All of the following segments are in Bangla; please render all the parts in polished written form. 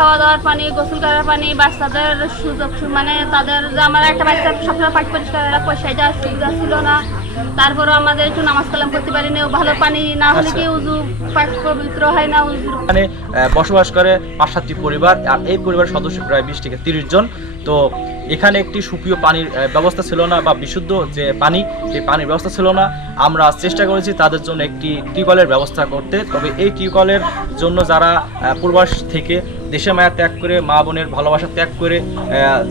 খাওয়া দাওয়ার পানি, গোসল করার পানি, বাচ্চাদের সুযোগ মানে তাদের যে আমার একটা বাচ্চা সবসময় পানি পরিষ্কার রাখবো সেটা সুবিধা ছিল না। তারপরও আমাদের একটু নামাজ কালাম করতে পারি না, ভালো পানি না হলে কি উজু পাক পবিত্র হয় না। উজু এখানে বসবাস করে ৫-৭টি পরিবার, আর এই পরিবারের সদস্য প্রায় ২০ থেকে ৩০ জন। তো এখানে একটি সুপ্রিয় পানির ব্যবস্থা ছিল না, বা বিশুদ্ধ যে পানি সেই পানির ব্যবস্থা ছিল না। আমরা চেষ্টা করেছি তাদের জন্য একটি টিউবওয়েলের ব্যবস্থা করতে। তবে এই টিউবওয়েলের জন্য যারা পূর্বাস থেকে দেশে মায়া ত্যাগ করে, মা বোনের ভালোবাসা ত্যাগ করে,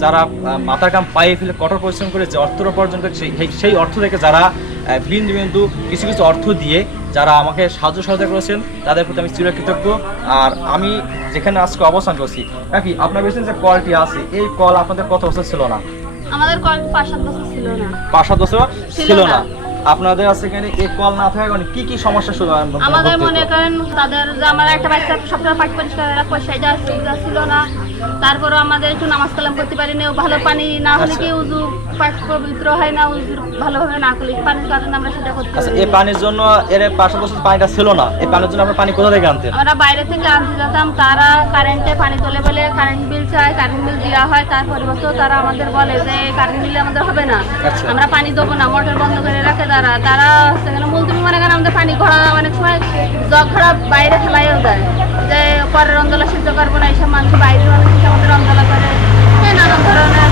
যারা মাথার কাম পায়ে ফেলে কঠোর পরিশ্রম করে যে অর্থ উপার্জন করে, সেই অর্থ থেকে যারা বিন্দু কিছু কিছু অর্থ দিয়ে যারা আমাকে সাহায্য সহযোগিতা করেছেন তাদের প্রতি আমি চিরকৃতজ্ঞ। আর আমি যেখানে আজকে অবস্থান করছি, নাকি আপনার বলছেন যে কলটি আছে, এই কল আপনাদের কত বছর ছিল না? আমাদের কল ৫-৭ বছর ছিল না। ৫-৭ বছর ছিল না। আপনাদের আছে এখানে এই কল না থাকার কারণে কি কি সমস্যা শুরু হয়? আমাদের মনে করেন তাদের যে আমার একটা বাচ্চা সবসময় পানি পরিষ্কার রাখবো সেটা সুবিধা ছিল না। তারপরও আমাদের একটু নামাজ কালাম করতে পারি না, ভালো পানি না হলে কি উজু পাক পবিত্র হয় না। উজু ভালোভাবে না করলে পানির কারণে আমরা সেটা করতে পারি। এই পানির জন্য এর ৫ বছর পানিটা ছিল না, এই পানির জন্য আমরা পানি কোথা থেকে আনতেন? আমরা বাইরে থেকে আনতে যেতাম, তারা কারেন্টে পানি তোলে বলে কারেন্ট বিল চায়, কারেন্ট বিল দেওয়া হয়। তার পরিবর্তে তারা আমাদের বলে যে কারেন্ট বিলে আমাদের হবে না, আমরা পানি দেবো না, মোটর বন্ধ করে রাখে। তারা সেখানে মূলতুমি মনে করেন আমাদের পানি ঘোড়া অনেক সময় জগ ঘোড়া বাইরে ফেলাইও যায়, যে পরের অঞ্চলে সিদ্ধ করবো না, এইসব মানুষ বাইরে আমাদের অঞ্চলা করে নানান ধরনের।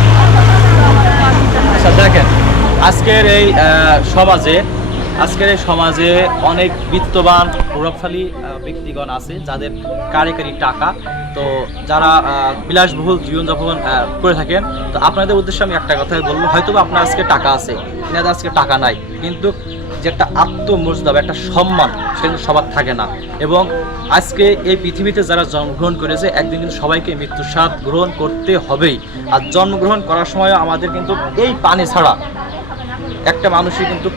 আচ্ছা দেখেন, আজকের এই সমাজে অনেক বিত্তবান প্রভাবশালী ব্যক্তিগণ আছে যাদের কারিগরি টাকা, তো যারা বিলাসবহুল জীবনযাপন করে থাকেন। তো আপনাদের উদ্দেশ্যে আমি একটা কথাই বলবো, হয়তো বা আপনার আজকে টাকা আছে, এনাদের আজকে টাকা নাই, কিন্তু যে একটা আত্মমর্যাদা, একটা সম্মান, সেটা সবার থাকে না। এবং আজকে এই পৃথিবীতে যারা জন্মগ্রহণ করেছে, একদিন কিন্তু সবাইকে মৃত্যুর স্বাদ গ্রহণ করতে হবেই। আর জন্মগ্রহণ করার সময় আমাদের কিন্তু এই পানি ছাড়া একটা মানুষই কিন্তু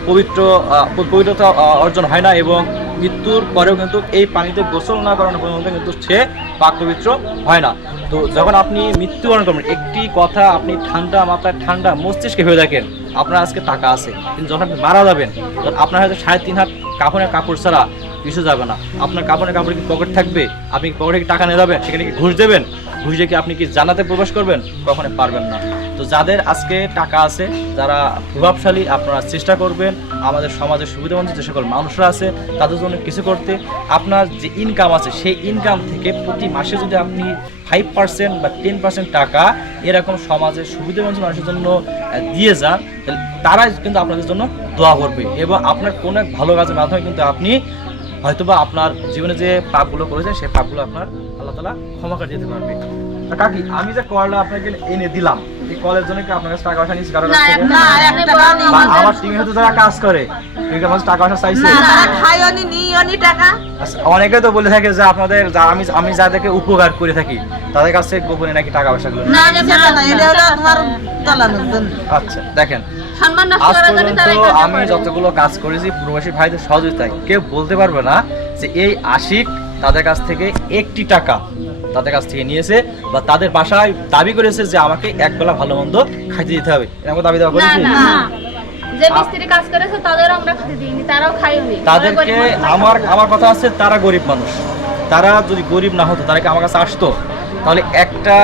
পবিত্রতা অর্জন হয় না, এবং মৃত্যুর পরেও কিন্তু এই পানিতে গোসল না করানো পর্যন্ত কিন্তু সে পাক পবিত্র হয় না। তো যখন আপনি মৃত্যুবরণ করবেন, একটি কথা আপনি ঠান্ডা মাথায় ঠান্ডা মস্তিষ্কে ভেবে দেখেন, আপনার আজকে টাকা আছে, কিন্তু যখন আপনি মারা যাবেন তখন আপনার হয়তো 3.5 হাত কাপড়ের কাপড় ছাড়া কিছু যাবে না। আপনার কাপড়ের কাপড়ে কি পকেট থাকবে? আপনি পকেটে কি টাকা নিয়ে যাবেন? সেখানে কি ঘুষ দেবেন? ঘুষ দিয়ে কি আপনি কি জান্নাতে প্রবেশ করবেন? কখনোই পারবেন না। তো যাদের আজকে টাকা আছে, যারা প্রভাবশালী, আপনারা চেষ্টা করবেন আমাদের সমাজের সুবিধাবঞ্চিত যে সকল মানুষরা আছে তাদের জন্য কিছু করতে। আপনার যে ইনকাম আছে সেই ইনকাম থেকে প্রতি মাসে যদি আপনি 5% বা 10% টাকা এরকম সমাজের সুবিধাবঞ্চিত মানুষের জন্য দিয়ে যান, তাহলে তারাই কিন্তু আপনাদের জন্য দোয়া করবে, এবং আপনার কোনো এক ভালো কাজের মাধ্যমে কিন্তু আপনি হয়তোবা আপনার জীবনে যে পাপগুলো করেছেন সেই পাপগুলো আপনার আল্লাহ তাআলা ক্ষমা করে দিতে পারবে। কাকি, আমি যে কলটা আপনাকে এনে দিলাম, এই কলের জন্য কি আপনার কাছে টাকা পয়সা নিয়েছি? কারণ আমার টিমে হয়তো যারা কাজ করে টাকা পয়সা চাইছে, অনেকে তো বলে থাকে যে আপনাদের আমি যাদেরকে উপকার করে থাকি তাদের কাছে গোপনে নাকি টাকা পয়সা গুলো। আচ্ছা দেখেন, আজ পর্যন্ত আমি যতগুলো কাজ করেছি প্রবাসী ভাইদের সহযোগিতায়, কেউ বলতে পারবে না যে এই আশিক তাদের কাছ থেকে একটি টাকা তাদের কাছ থেকে নিয়েছে, বা তাদের বাসায় দাবি করেছে যে আমাকে এক বেলা ভালো মন্দ খাইতে দিতে হবে, এরকম দাবি দেওয়া করেছি। যে মিস্ত্রি কাজ করেছে তাদের আমরা খেতে দিইনি, তারাও খাইওনি। তাদেরকে আমার কথা আছে, তারা গরিব মানুষ, তারা যদি গরিব না হতো তারা কি আমার কাছে আসতো? তাহলে একটা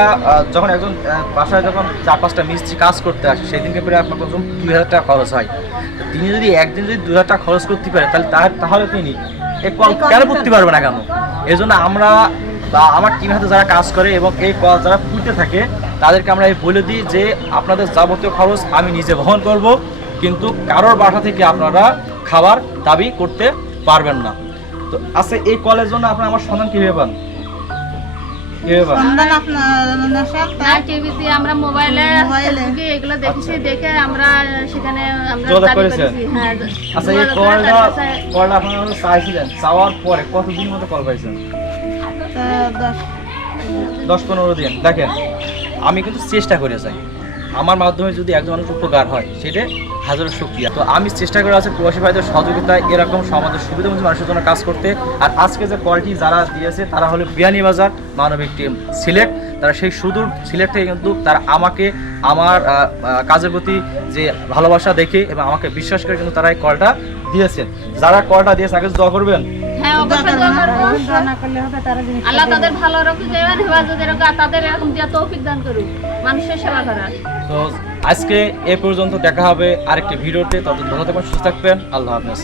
যখন একজন বাসায় যখন 4-5টা মিস্ত্রি কাজ করতে আসে, সেই দিনকে প্রায় আপনার প্রথম 2000 টাকা খরচ হয়। তিনি যদি একদিন যদি 2000 টাকা খরচ করতে পারে, তাহলে তিনি এই কল কেন করতে পারবে না কেন? এই জন্য আমরা বা আমার টিমের হাতে যারা কাজ করে এবং এই কল যারা পুঁতে থাকে তাদেরকে আমরা বলে দিই যে আপনাদের যাবতীয় খরচ আমি নিজে বহন করব, কিন্তু কারোর বাসা থেকে আপনারা খাবার দাবি করতে পারবেন না। তো আচ্ছা, এই কলের জন্য আপনারা আমার সন্ধান কিভাবে পান? টিভিতে আমরা মোবাইলে এগুলো দেখেছি, দেখে আমরা সেখানে যোগাযোগ করেছেন। আচ্ছা, এই কলটা আপনারা চাইছিলেন, চাওয়ার পরে কতদিন মতো কল পাইছেন? 10-15 দিন। দেখেন, আমি কিন্তু চেষ্টা করে যাই, আমার মাধ্যমে যদি একজন মানুষ উপকার হয় সেটা হাজারো শুকরিয়া। তো আমি চেষ্টা করে আছি প্রবাসী ভাইদের সহযোগিতায় এরকম সমাজের সুবিধাবঞ্চিত মানুষের জন্য কাজ করতে। আর আজকে যে কলটি যারা দিয়েছে তারা হলো বিয়ানীবাজার মানবিক টিম সিলেট। তারা সেই সুদূর সিলেট থেকে কিন্তু তারা আমাকে আমার কাজের প্রতি যে ভালোবাসা দেখে এবং আমাকে বিশ্বাস করে কিন্তু তারা এই কলটা দিয়েছেন। যারা কলটা দিয়েছে আগে দোয়া করবেন। হ্যাঁ, হ্যাঁ অবশ্যই দোয়া করবো। আল্লাহ তাদের ভালো রাখুক, হেফাজতে রাখুক, তাদের এরকম দিয়া তৌফিক দান করুক মানুষের সেবা করার। তো আজকে এ পর্যন্ত, দেখা হবে আরেকটি ভিডিওতে। ততদিন ভালো থাকবেন, সুস্থ থাকবেন, আল্লাহ হাফেজ।